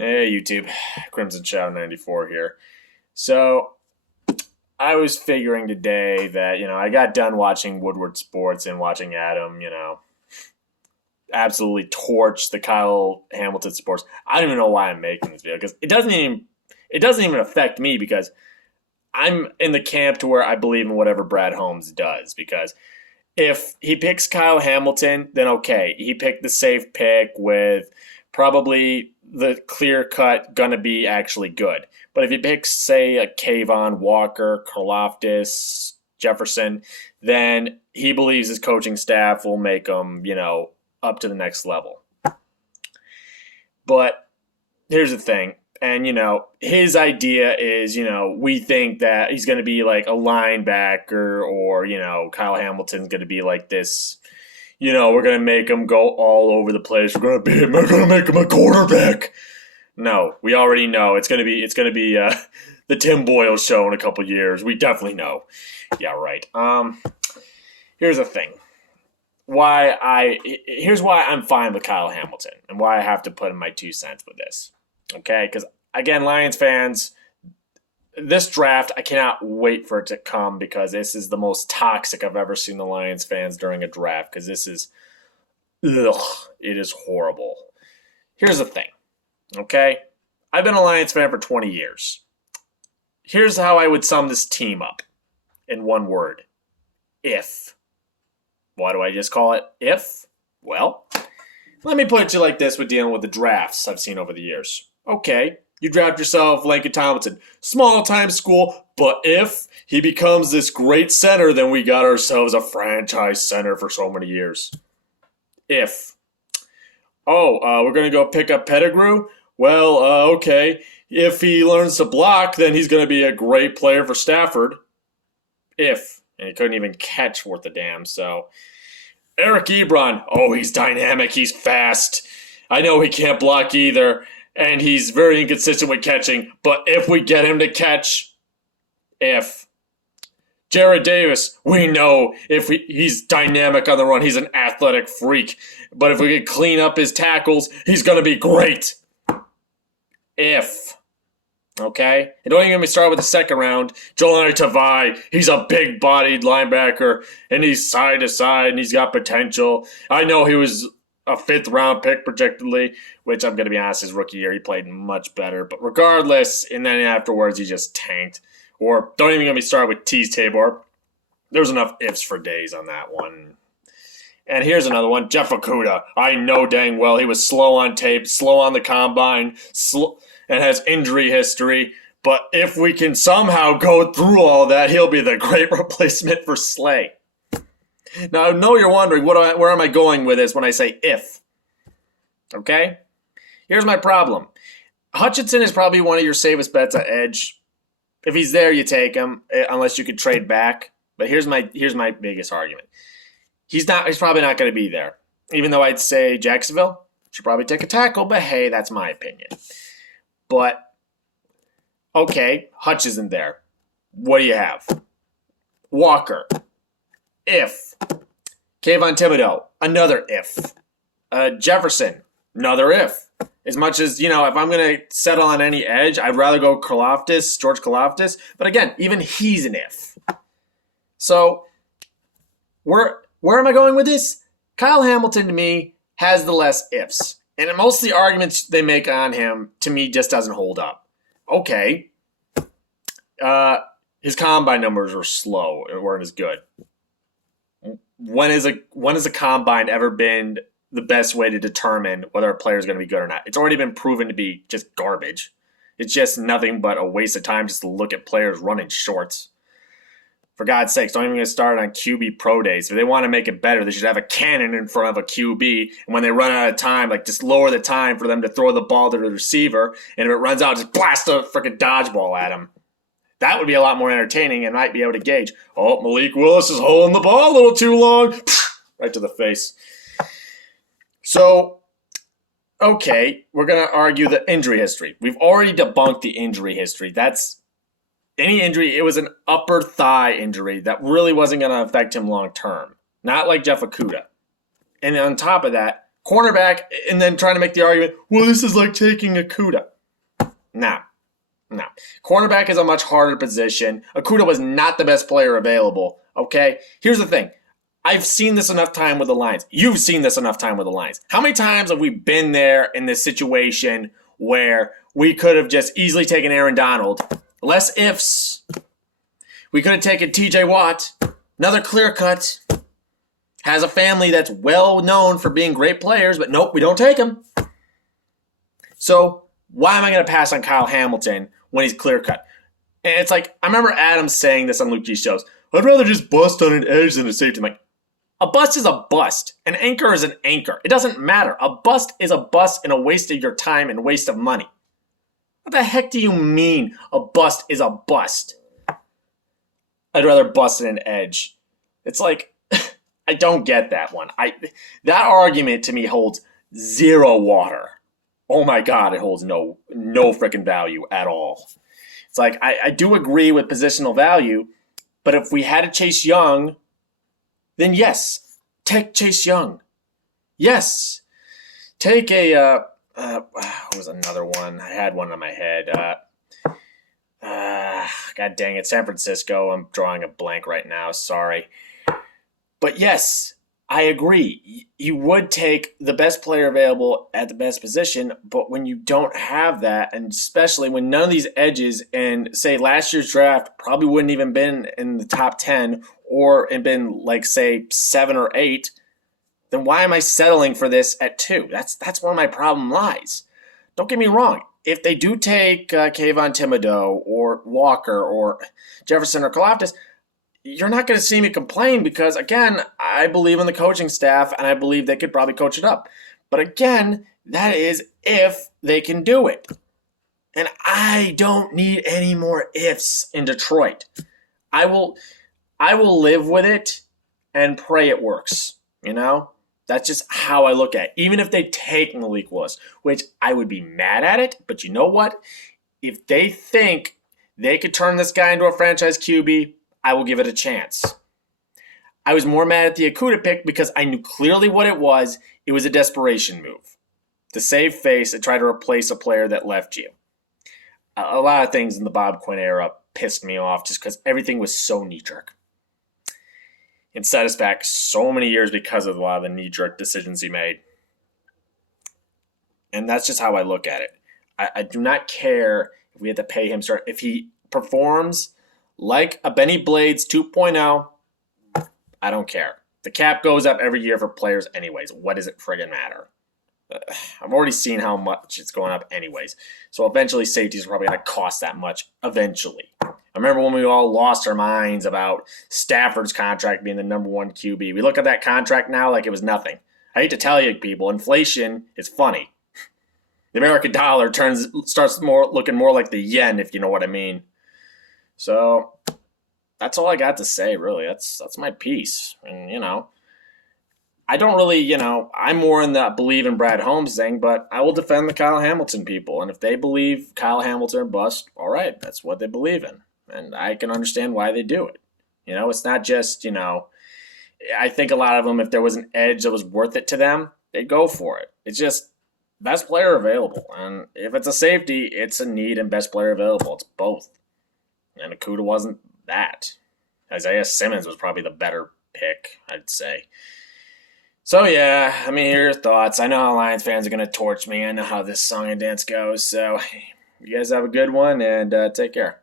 Hey YouTube, Crimson Shadow 94 here. So I was figuring today that, I got done watching Woodward Sports and watching Adam, absolutely torch the Kyle Hamilton sports. I don't even know why I'm making this video because it doesn't even affect me because I'm in the camp to where I believe in whatever Brad Holmes does. Because if he picks Kyle Hamilton, then okay. He picked the safe pick with probably the clear cut gonna be actually good. But if he picks, say, a Kayvon, Walker, Karloftis, Jefferson, then he believes his coaching staff will make him, up to the next level. But here's the thing. And, his idea is, we think that he's going to be like a linebacker or, Kyle Hamilton's going to be like this. We're going to make him go all over the place. We're going to make him a quarterback. No, we already know it's going to be the Tim Boyle show in a couple years. We definitely know. Yeah, right. Here's the thing. Here's why I'm fine with Kyle Hamilton and why I have to put in my 2 cents with this. Okay, because again, Lions fans, this draft, I cannot wait for it to come because this is the most toxic I've ever seen the Lions fans during a draft because it is horrible. Here's the thing, okay? I've been a Lions fan for 20 years. Here's how I would sum this team up in one word. If. Why do I just call it if? Well, let me put it to you like this with dealing with the drafts I've seen over the years. Okay, you draft yourself Lincoln Tomlinson. Small-time school, but if he becomes this great center, then we got ourselves a franchise center for so many years. If. We're going to go pick up Pettigrew? Well, okay. If he learns to block, then he's going to be a great player for Stafford. If. And he couldn't even catch worth a damn, so. Eric Ebron. Oh, he's dynamic. He's fast. I know he can't block either. And he's very inconsistent with catching. But if we get him to catch, Jared Davis, we know he's dynamic on the run. He's an athletic freak. But if we can clean up his tackles, he's going to be great. Okay? And don't even get me started with the second round. Jolani Tavai, he's a big-bodied linebacker, and he's side to side, and he's got potential. I know he was a fifth-round pick projectedly, which I'm going to be honest, his rookie year, he played much better. But regardless, and then afterwards, he just tanked. Or don't even get me started with Tease Tabor. There's enough ifs for days on that one. And here's another one, Jeff Okudah. I know dang well he was slow on tape, slow on the combine, and has injury history. But if we can somehow go through all that, he'll be the great replacement for Slay. Now, I know you're wondering, where am I going with this when I say if? Okay? Here's my problem. Hutchinson is probably one of your safest bets at edge. If he's there, you take him, unless you could trade back. But here's my biggest argument. He's probably not going to be there. Even though I'd say Jacksonville should probably take a tackle, but hey, that's my opinion. But, okay, Hutch isn't there. What do you have? Walker. If. Kayvon Thibodeau. Another if. Jefferson. Another if. As much as, if I'm going to settle on any edge, I'd rather go George Karloftis. But again, even he's an if. So, where am I going with this? Kyle Hamilton, to me, has the less ifs. And most of the arguments they make on him, to me, just doesn't hold up. Okay. His combine numbers were slow. It weren't as good. When has a combine ever been the best way to determine whether a player is going to be good or not? It's already been proven to be just garbage. It's just nothing but a waste of time just to look at players running shorts. For God's sakes, don't even get started on QB pro days. If they want to make it better, they should have a cannon in front of a QB. And when they run out of time, just lower the time for them to throw the ball to the receiver. And if it runs out, just blast a freaking dodgeball at him. That would be a lot more entertaining and might be able to gauge. Oh, Malik Willis is holding the ball a little too long. Right to the face. So, okay, we're going to argue the injury history. We've already debunked the injury history. That's any injury. It was an upper thigh injury that really wasn't going to affect him long term. Not like Jeff Okudah. And on top of that, cornerback, and then trying to make the argument, well, this is like taking Okudah. No. Cornerback is a much harder position. Okudah was not the best player available, okay? Here's the thing. I've seen this enough time with the Lions. You've seen this enough time with the Lions. How many times have we been there in this situation where we could have just easily taken Aaron Donald? Less ifs. We could have taken TJ Watt. Another clear cut. Has a family that's well known for being great players, but nope, we don't take him. So why am I going to pass on Kyle Hamilton when he's clear cut? And it's like, I remember Adam saying this on Luke G's shows. I'd rather just bust on an edge than a safety. I'm like, a bust is a bust. An anchor is an anchor. It doesn't matter. A bust is a bust and a waste of your time and waste of money. What the heck do you mean a bust is a bust? I'd rather bust in an edge. It's like, I don't get that one. That argument to me holds zero water. Oh my God, it holds no freaking value at all. It's like, I do agree with positional value, but if we had to Chase Young, then yes, take Chase Young. Yes. Take what was another one? I had one in my head. God dang it, San Francisco. I'm drawing a blank right now. Sorry. But yes, I agree. You would take the best player available at the best position, but when you don't have that, and especially when none of these edges in, say, last year's draft probably wouldn't even been in the top 10 or it been like, say, 7 or 8, then why am I settling for this at 2? That's where my problem lies. Don't get me wrong. If they do take Kayvon Thibodeau or Walker or Jefferson or Kalafdis, you're not going to see me complain because, again, I believe in the coaching staff and I believe they could probably coach it up. But again, that is if they can do it. And I don't need any more ifs in Detroit. I will live with it and pray it works. You know? That's just how I look at it. Even if they take Malik Willis, which I would be mad at it, but you know what? If they think they could turn this guy into a franchise QB, I will give it a chance. I was more mad at the Okudah pick because I knew clearly what it was. It was a desperation move to save face and try to replace a player that left you. A lot of things in the Bob Quinn era pissed me off just because everything was so knee-jerk. It set us back so many years because of a lot of the knee-jerk decisions he made. And that's just how I look at it. I do not care if we have to pay him. If he performs like a Benny Blades 2.0, I don't care. The cap goes up every year for players anyways. What does it friggin' matter? I've already seen how much it's going up anyways. So eventually safeties are probably going to cost that much eventually. I remember when we all lost our minds about Stafford's contract being the number 1 QB. We look at that contract now like it was nothing. I hate to tell you people, inflation is funny. The American dollar starts looking more like the yen, if you know what I mean. So that's all I got to say, really. That's my piece. And, I don't really, I'm more in the believe in Brad Holmes thing, but I will defend the Kyle Hamilton people. And if they believe Kyle Hamilton bust, all right, that's what they believe in. And I can understand why they do it. It's not just, I think a lot of them, if there was an edge that was worth it to them, they'd go for it. It's just best player available. And if it's a safety, it's a need and best player available. It's both. And Okudah wasn't that. Isaiah Simmons was probably the better pick, I'd say. So, yeah, hear your thoughts. I know how Lions fans are going to torch me. I know how this song and dance goes. So, you guys have a good one, and take care.